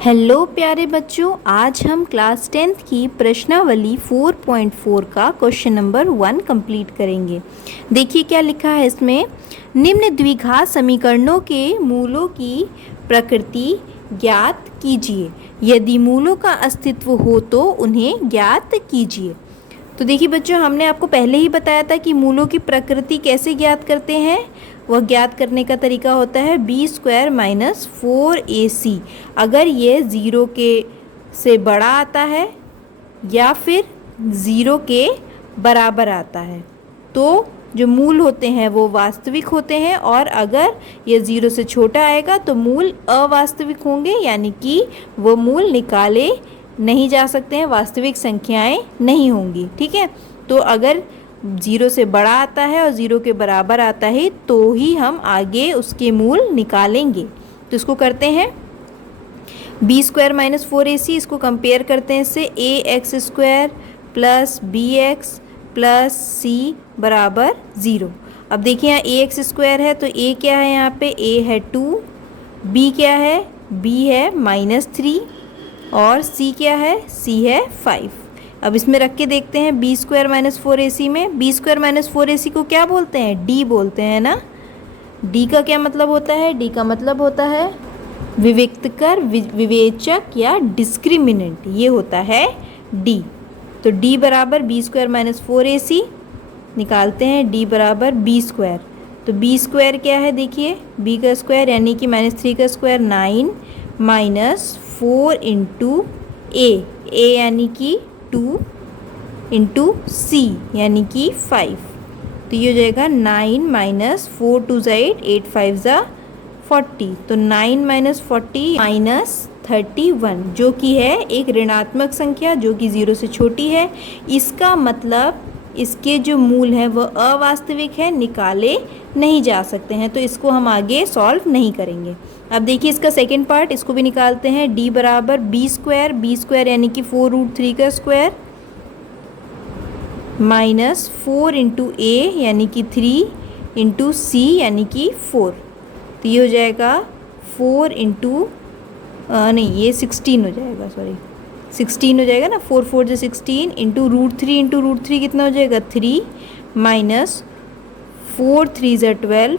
Hello प्यारे बच्चों, आज हम क्लास 10th की प्रश्नावली 4.4 का क्वेश्चन नंबर 1 कंप्लीट करेंगे। देखिए क्या लिखा है इसमें। निम्न द्विघात समीकरणों के मूलों की प्रकृति ज्ञात कीजिए। यदि मूलों का अस्तित्व हो तो उन्हें ज्ञात कीजिए। तो देखिए बच्चों, हमने आपको पहले ही बताया था कि मूलों की प्रकृति कैसे ज्ञात करते हैं। वह ज्ञात करने का तरीका होता है b² - 4ac। अगर ये 0 के से बड़ा आता है या फिर 0 के बराबर आता है तो जो मूल होते हैं वो वास्तविक होते हैं, और अगर ये 0 से छोटा आएगा तो मूल अवास्तविक होंगे, यानी कि वो मूल निकाले नहीं जा सकते हैं, वास्तविक संख्याएं नहीं होंगी। ठीक है, तो अगर 0 से बड़ा आता है और 0 के बराबर आता है तो ही हम आगे उसके मूल निकालेंगे। तो इसको करते हैं b² - 4ac, इसको कंपेयर करते हैं इससे ax² + bx + c बराबर 0। अब देखिए यहाँ ax² है तो a क्या है, यहाँ पे a है 2, b क्या है, b है -3, और c क्या है, c है 5। अब इसमें रख के देखते हैं b² - 4ac में। b² - 4ac को क्या बोलते हैं, d बोलते हैं ना। d का क्या मतलब होता है, d का मतलब होता है विविक्तकर, विवेचक या डिस्क्रिमिनेंट, ये होता है d। तो d बराबर b² - 4ac निकालते हैं, d बराबर b²। तो b² क्या है, देखिए b का स्क्वायर यानी कि -3 का स्क्वायर 9 -4 × a यानी कि 2 × c यानी कि 5। तो ये हो जाएगा 9 - 4 2 8 8 5 40। तो 9 - 40 - 31 जो कि है एक ऋणात्मक संख्या जो कि 0 से छोटी है। इसका मतलब इसके जो मूल हैं वह अवास्तविक है, निकाले नहीं जा सकते हैं, तो इसको हम आगे सॉल्व नहीं करेंगे। अब देखिए इसका सेकंड पार्ट, इसको भी निकालते हैं। d बराबर b² यानी कि 4√3 का स्क्वायर -4 × a यानी कि 3 × c यानी कि 4। तो ये हो जाएगा 4 × नहीं, ये 16 हो जाएगा, सॉरी 16 हो जाएगा ना। 4 4 जो 16 × √3 कितना हो जाएगा 3 -4 3 12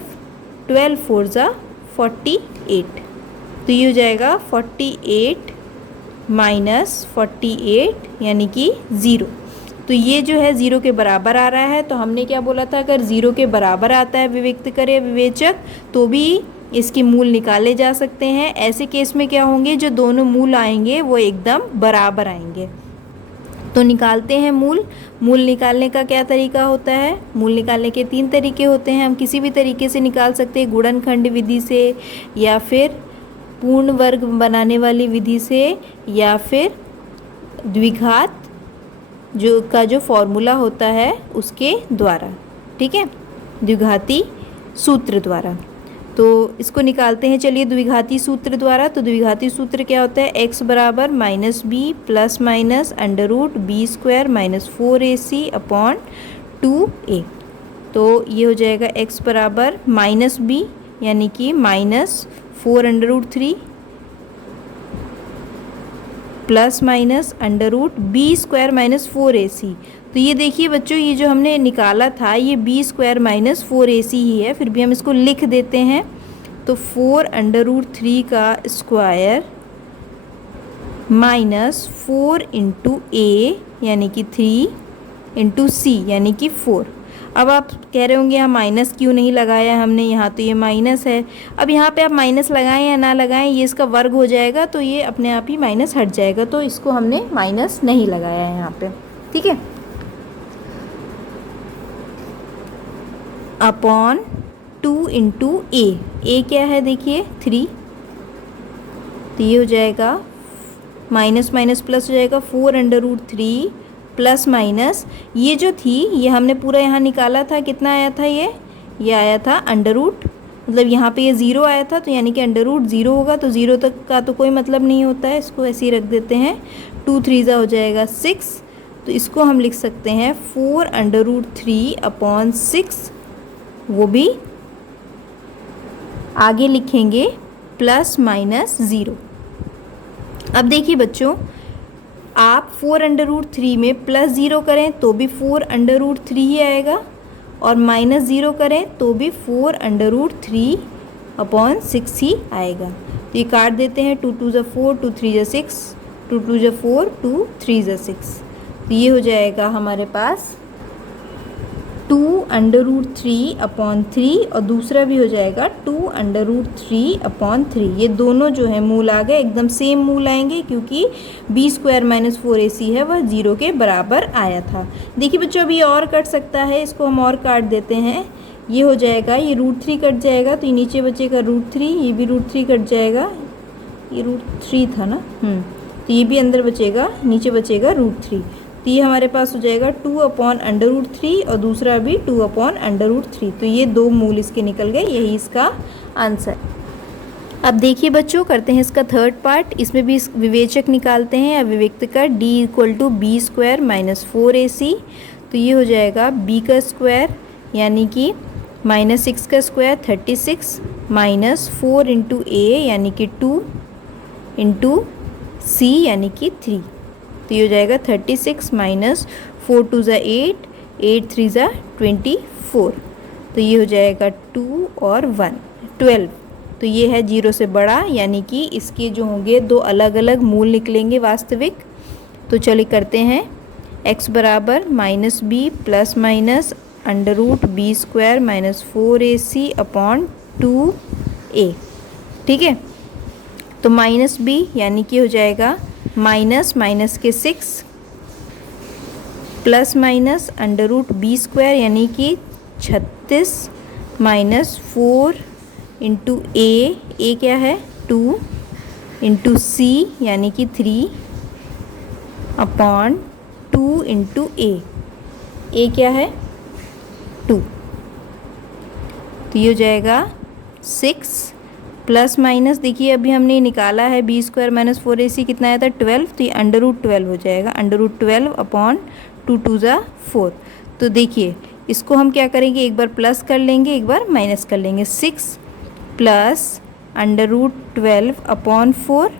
12 4 48। तो ये हो जाएगा 48 - 48 यानी कि 0। तो ये जो है 0 के बराबर आ रहा है। तो हमने क्या बोला था, अगर 0 के बराबर आता है विविक्त करे विवेचक तो भी इसके मूल निकाले जा सकते हैं। ऐसे केस में क्या होंगे, जो दोनों मूल आएंगे वो एकदम बराबर आएंगे। तो निकालते हैं मूल। मूल निकालने का क्या तरीका होता है, मूल निकालने के 3 तरीके होते हैं। हम किसी भी तरीके से निकाल सकते हैं, गुणनखंड विधि से, या फिर पूर्ण वर्ग बनाने वाली विधि से, या फिर द्विघात जो फॉर्मूला होता है उसके द्वारा। ठीक है, द्विघाती सूत्र द्वारा। तो इसको निकालते हैं, चलिए द्विघाती सूत्र द्वारा। तो द्विघाती सूत्र क्या होता है, x बराबर -b ± √b² - 4ac upon 2a। तो ये हो जाएगा x बराबर -b यानी कि -4√3 ± √b² - 4ac। तो ये देखिए बच्चों, ये जो हमने निकाला था ये b² - 4ac ही है, फिर भी हम इसको लिख देते हैं। तो 4√3 का स्क्वायर -4 × a यानी कि 3 × c यानी कि 4। अब आप कह रहे होंगे यहाँ माइनस क्यों नहीं लगाया हमने, यहाँ तो ये माइनस है। अब यहाँ पे आप माइनस लगाएं या ना लगाएं, ये इसका वर्ग हो जाएगा तो ये अपने आप ही माइनस हट जाएगा, तो इसको हमने माइनस नहीं लगाया है यहाँ पे। ठीक है, अपॉन 2 × a क्या है, देखिए 3। तो ये हो जाएगा माइनस माइनस प्लस हो जाएगा 4√3 प्लस माइनस, ये जो थी ये हमने पूरा यहाँ निकाला था, कितना आया था ये आया था √, मतलब यहाँ पे ये 0 आया था तो यानी कि √0 होगा। तो 0 तक का तो कोई मतलब नहीं होता है, इसको ऐसे ही रख देते हैं। 2 3 हो जाएगा 6। तो इसको हम लिख सकते हैं 4√3 अपॉन 6, वो भी आगे लिखेंगे +- 0। अब देखिए बच्चों, आप 4√3 में +0 करें तो भी 4√3 ही आएगा, और -0 करें तो भी 4√3/6 ही आएगा। तो ये काट देते हैं, 2 2 4, 2 3 6, 2 2 4, 2 3 6। तो ये हो जाएगा हमारे पास 2√3/3, और दूसरा भी हो जाएगा 2√3/3। ये दोनों जो है मूल आ गए, एकदम सेम मूल आएंगे, क्योंकि b² - 4ac है वह 0 के बराबर आया था। देखिए बच्चों, अब ये और कट सकता है, इसको हम और काट देते हैं। ये हो जाएगा, ये √3 कट जाएगा तो ये नीचे बचेगा √3, ये भी √3 कट जाएगा, ये √3 था ना, तो ये भी अंदर बचेगा, नीचे बचेगा √3। तो ये हमारे पास हो जाएगा 2/√3, और दूसरा भी 2/√3। तो ये दो मूल इसके निकल गए, यही इसका आंसर। अब देखिए बच्चों, करते हैं इसका थर्ड पार्ट। इसमें भी विवेचक निकालते हैं, या विविक्त कर। d = b² - 4ac। तो ये हो जाएगा b² यानी कि -6² 36 -4 × a यानी कि 2 × c यानी कि 3। तो ये हो जाएगा 36 - 4 2 8, 8 3 24। तो ये हो जाएगा 2 और 1 12। तो ये है 0 से बड़ा, यानी कि इसके जो होंगे दो अलग अलग मूल निकलेंगे वास्तविक। तो चलिए करते हैं। x बराबर -b + √b² - 4ac/2a। ठीक है, तो -b यानी कि हो जाएगा माइनस के 6 + √b² यानी कि 36 -4 × a क्या है 2 × c यानी कि 3/2 × a क्या है 2। तो ये हो जाएगा 6 ± देखिए अभी हमने निकाला है b² - 4ac कितना आया था 12। तो ये √12 हो जाएगा, √12/2 2 4। तो देखिए इसको हम क्या करेंगे, एक बार प्लस कर लेंगे, एक बार माइनस कर लेंगे। 6 + √12/4,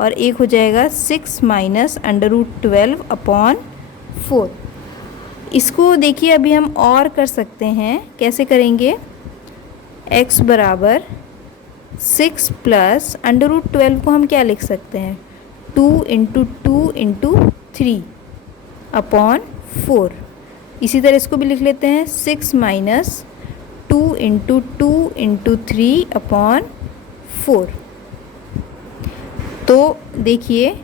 और एक हो जाएगा 6 - √12/4। इसको देखिए अभी हम और कर सकते हैं, कैसे करेंगे। x बराबर 6 + √12 को हम क्या लिख सकते हैं 2 × 2 × 3/4। इसी तरह इसको भी लिख लेते हैं 6 - 2 × 2 × 3/4। तो देखिए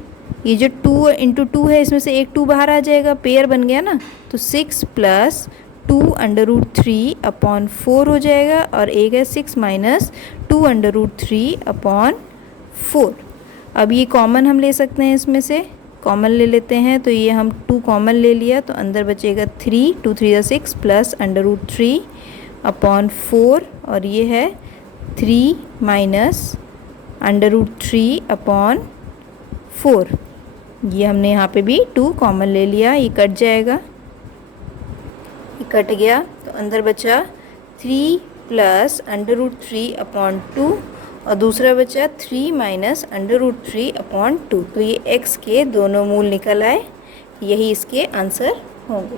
ये जो 2 × 2 है, इसमें से एक 2 बाहर आ जाएगा, पेयर बन गया ना। तो 6 + 2 √3/4 हो जाएगा, और एक है 6 - 2 √3/4। अब ये कॉमन हम ले सकते हैं, इसमें से कॉमन ले लेते हैं। तो ये हम 2 कॉमन ले लिया, तो अंदर बचेगा 3 2 3 6 + √3/4, और ये है 3 - √3/4। ये हमने यहाँ पे भी 2 कॉमन ले लिया, ये कट जाएगा, ये कट गया। तो अंदर बचा 3 + √3/2, और दूसरा बचा 3 - √3/2। तो ये x के दोनों मूल निकल आए, यही इसके आंसर होंगे।